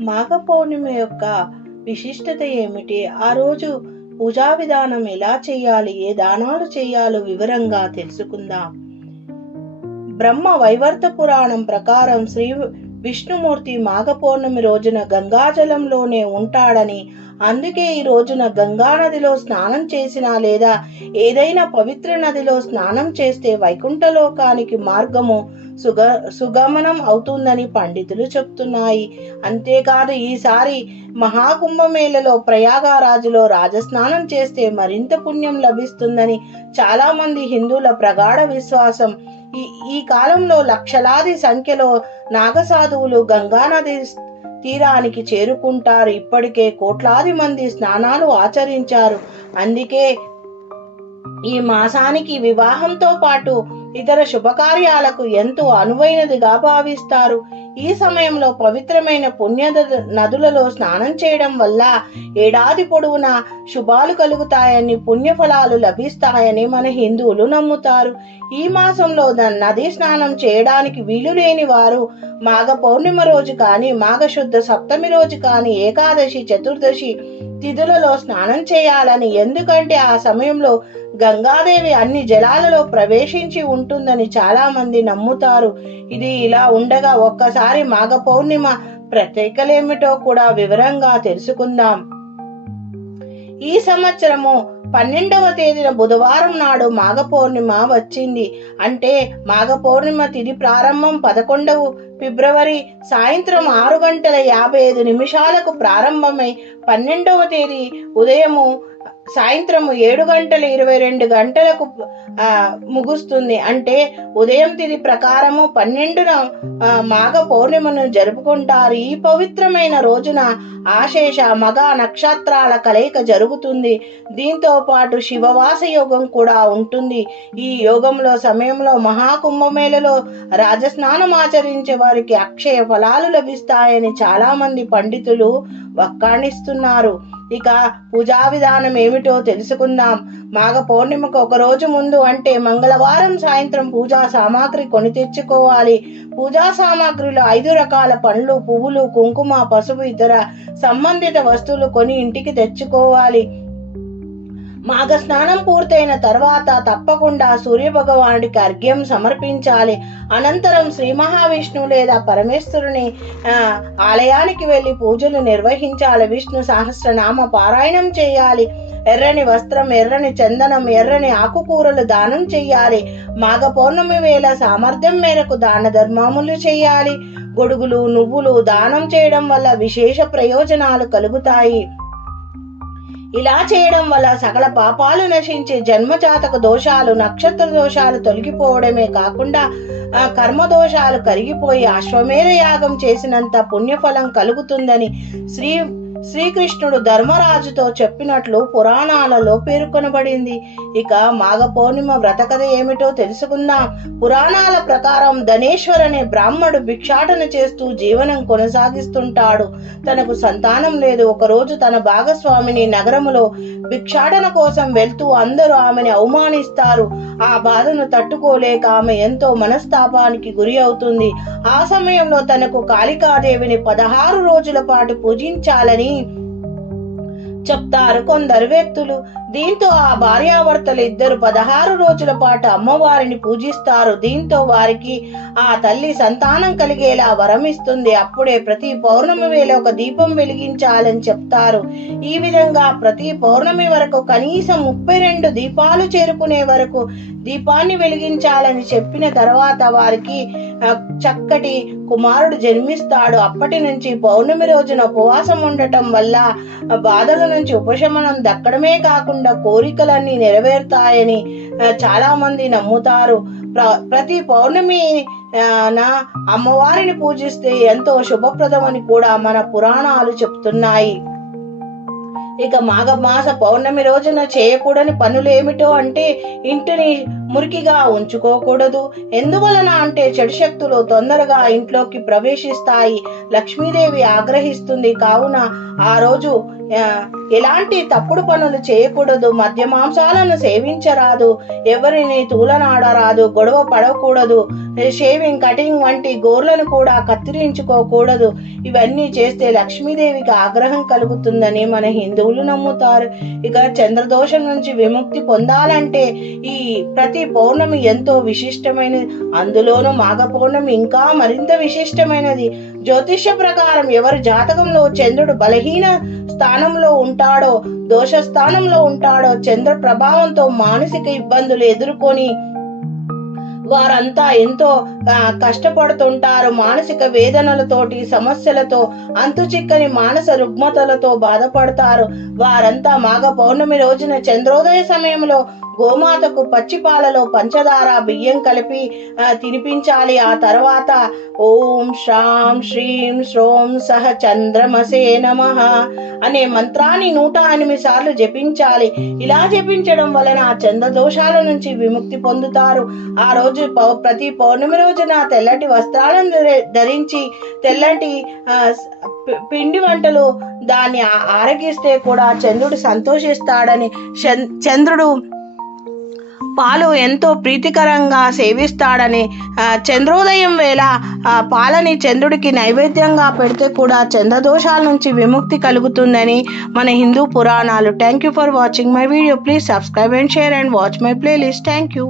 మాఘ పౌర్ణిమ యొక్క విశిష్టత ఏమిటి? ఆ రోజు పూజా విధానం ఎలా చేయాలి? ఏ దానాలు చేయాలో వివరంగా తెలుసుకుందాం. బ్రహ్మ వైవర్త పురాణం ప్రకారం శ్రీ విష్ణుమూర్తి మాఘపౌర్ణమి రోజున గంగాజలంలోనే ఉంటాడని అందుకే ఈ రోజున గంగా నదిలో స్నానం చేసినా లేదా ఏదైనా పవిత్ర నదిలో స్నానం చేస్తే వైకుంఠలోకానికి మార్గము సుగ సుగమనం అవుతుందని పండితులు చెప్తున్నాయి. అంతేకాదు ఈసారి మహాకుంభమేళలో ప్రయాగరాజులో రాజస్నానం చేస్తే మరింత పుణ్యం లభిస్తుందని చాలామంది హిందువుల ప్రగాఢ విశ్వాసం ఈ ఈ కాలంలో లక్షలాది సంఖ్యలో నాగసాధువులు గంగానది తీరానికి చేరుకుంటారు. ఇప్పటికే కోట్లాది మంది స్నానాలు ఆచరించారు. అందుకే ఈ మాసానికి వివాహంతో పాటు ఇతర శుభకార్యాలకు ఎంతో అనువైనదిగా భావిస్తారు. ఈ సమయంలో పవిత్రమైన పుణ్య నదులలో స్నానం చేయడం వల్ల ఏడాది పొడవునా శుభాలు కలుగుతాయని పుణ్యఫలాలు లభిస్తాయని మన హిందువులు నమ్ముతారు. ఈ మాసంలో నదీ స్నానం చేయడానికి వీలు లేని వారు మాఘ పౌర్ణిమ రోజు కానీ మాఘశుద్ధ సప్తమి రోజు కానీ ఏకాదశి చతుర్దశి తిథులలో స్నానం చేయాలని ఎందుకంటే ఆ సమయంలో గంగాదేవి అన్ని జలాలలో ప్రవేశించి ఉంటుందని చాలా మంది నమ్ముతారు. ఇది ఇలా ఉండగా ఒక్కసారి మాఘ పౌర్ణిమ ప్రత్యేకలేమిటో కూడా వివరంగా తెలుసుకుందాం. ఈ సంవత్సరము పన్నెండవ తేదీన బుధవారం నాడు మాఘ పౌర్ణిమ వచ్చింది. అంటే మాఘ పౌర్ణిమ తిది ప్రారంభం పదకొండవ ఫిబ్రవరి సాయంత్రం ఆరు గంటల యాభై ఐదు నిమిషాలకు ప్రారంభమై పన్నెండవ తేదీ ఉదయము సాయంత్రం ఏడు గంటల ఇరవై రెండు గంటలకు ముగుస్తుంది. అంటే ఉదయం తిది ప్రకారము పన్నెండున మాఘ పౌర్ణిమను జరుపుకుంటారు. ఈ పవిత్రమైన రోజున ఆశేష మగ నక్షత్రాల కలయిక జరుగుతుంది. దీంతో పాటు శివవాస యోగం కూడా ఉంటుంది. ఈ యోగంలో సమయంలో మహాకుంభమేళలో రాజస్నానం ఆచరించే వారికి అక్షయ ఫలాలు లభిస్తాయని చాలామంది పండితులు వక్కాణిస్తున్నారు. ఇక పూజా విధానం ఏమిటో తెలుసుకుందాం. మాఘ పౌర్ణిమకు ఒక రోజు ముందు అంటే మంగళవారం సాయంత్రం పూజా సామాగ్రి కొని తెచ్చుకోవాలి. పూజా సామాగ్రిలో ఐదు రకాల పండ్లు పువ్వులు కుంకుమ పసుపు ఇతర సంబంధిత వస్తువులు కొని ఇంటికి తెచ్చుకోవాలి. మాఘ స్నానం పూర్తయిన తర్వాత తప్పకుండా సూర్య భగవానుడికి అర్ఘ్యం సమర్పించాలి. అనంతరం శ్రీ మహావిష్ణువు లేదా పరమేశ్వరుని ఆలయానికి వెళ్ళి పూజలు నిర్వహించాలి. విష్ణు సహస్రనామ పారాయణం చేయాలి. ఎర్రని వస్త్రం ఎర్రని చందనం ఎర్రని ఆకుకూరలు దానం చేయాలి. మాఘ పౌర్ణమి వేళ సామర్థ్యం మేరకు దాన ధర్మములు చేయాలి. గొడుగులు నువ్వులు దానం చేయడం వల్ల విశేష ప్రయోజనాలు కలుగుతాయి. ఇలా చేయడం వల్ల సకల పాపాలు నశించి జన్మజాతక దోషాలు నక్షత్ర దోషాలు తొలగిపోవడమే కాకుండా ఆ కర్మ దోషాలు కరిగిపోయి అశ్వమేధ యాగం చేసినంత పుణ్యఫలం కలుగుతుందని శ్రీ శ్రీకృష్ణుడు ధర్మరాజుతో చెప్పినట్లు పురాణాలలో పేర్కొనబడింది. ఇక మాఘ పౌర్ణిమ వ్రతకథ ఏమిటో తెలుసుకుందాం. పురాణాల ప్రకారం ధనేశ్వర్ అనే బ్రాహ్మడు భిక్షాటన చేస్తూ జీవనం కొనసాగిస్తుంటాడు. తనకు సంతానం లేదు. ఒకరోజు తన భాగస్వామిని నగరములో భిక్షాటన కోసం వెళ్తూ అందరూ ఆమెని అవమానిస్తారు. ఆ బాధను తట్టుకోలేక ఆమె ఎంతో మనస్తాపానికి గురి అవుతుంది. ఆ సమయంలో తనకు కాళికాదేవిని పదహారు రోజుల పాటు పూజించాలని చెప్తారు కొందరు వ్యక్తులు. దీంతో ఆ భార్యాభర్తలు ఇద్దరు పదహారు రోజుల పాటు అమ్మవారిని పూజిస్తారు. దీంతో వారికి ఆ తల్లి సంతానం కలిగేలా వరం ఇస్తుంది. అప్పుడే ప్రతి పౌర్ణమి వేళ ఒక దీపం వెలిగించాలని చెప్తారు. ఈ విధంగా ప్రతి పౌర్ణమి వరకు కనీసం ముప్పై రెండు దీపాలు చేరుకునే వరకు దీపాన్ని వెలిగించాలని చెప్పిన తర్వాత వారికి చక్కటి కుమారుడు జన్మిస్తాడు. అప్పటి నుంచి పౌర్ణమి రోజున ఉపవాసం ఉండటం వల్ల బాధల నుంచి ఉపశమనం దక్కడమే కాకుండా కోరికలన్నీ నెరవేరుతాయని చాలా మంది నమ్ముతారు. ప్ర- ప్రతి పౌర్ణమి ఆ, నా అమ్మవారిని పూజిస్తే ఎంతో శుభప్రదమని కూడా మన పురాణాలు చెప్తున్నాయి. ఇక మాఘమాస పౌర్ణమి రోజున చేయకూడని పనులు ఏమిటో అంటే ఇంటిని మురికిగా ఉంచుకోకూడదు. ఎందువలన అంటే చెడు శక్తులు తొందరగా ఇంట్లోకి ప్రవేశిస్తాయి. లక్ష్మీదేవి ఆగ్రహిస్తుంది. కావున ఆ రోజు ఎలాంటి తప్పుడు పనులు చేయకూడదు. మద్య మాంసాలను సేవించరాదు. ఎవరిని తూలనాడరాదు. గొడవ పడకూడదు. షేవింగ్ కటింగ్ వంటి గోర్లను కూడా కత్తిరించుకోకూడదు. ఇవన్నీ చేస్తే లక్ష్మీదేవికి ఆగ్రహం కలుగుతుందని మన హిందువులు నమ్ముతారు. ఇక చంద్రదోషం నుంచి విముక్తి పొందాలంటే ఈ ప్రతి పౌర్ణమి ఎంతో విశిష్టమైనది. అందులోనూ మాఘ పౌర్ణమి ఇంకా మరింత విశిష్టమైనది. జ్యోతిష్య ప్రకారం ఎవరి జాతకంలో చంద్రుడు బలహీన స్థానంలో ఉంటాడో దోష స్థానంలో ఉంటాడో చంద్ర ప్రభావంతో మానసిక ఇబ్బందులు ఎదుర్కొని వారంతా ఎంతో కష్టపడుతుంటారు. మానసిక వేదనలతోటి సమస్యలతో అంతుచిక్కని మానస రుగ్మతలతో బాధపడతారు. వారంతా మాఘ పౌర్ణమి రోజున చంద్రోదయ సమయంలో గోమాతకు పచ్చిపాలలో పంచదార బియ్యం కలిపి తినిపించాలి. ఆ తర్వాత ఓం శ్రాం శ్రీం శ్రోం సహ చంద్రమసే నమ అనే మంత్రాన్ని నూట ఎనిమిది సార్లు జపించాలి. ఇలా జపించడం వలన ఆ చంద్ర దోషాల నుంచి విముక్తి పొందుతారు. ఆ రోజు పౌ- ప్రతి పౌర్ణమి రోజు రోజున తెల్లటి వస్త్రాలను ధరించి తెల్లటి పిండి వంటలు దాన్ని ఆరగిస్తే కూడా చంద్రుడు సంతోషిస్తాడని చంద్రుడు పాలు ఎంతో ప్రీతికరంగా సేవిస్తాడని చంద్రోదయం వేళ పాలని చంద్రుడికి నైవేద్యంగా పెడితే కూడా చంద్రదోషాల నుంచి విముక్తి కలుగుతుందని మన హిందూ పురాణాలు. Thank you for watching my video please subscribe and share and watch my playlist thank you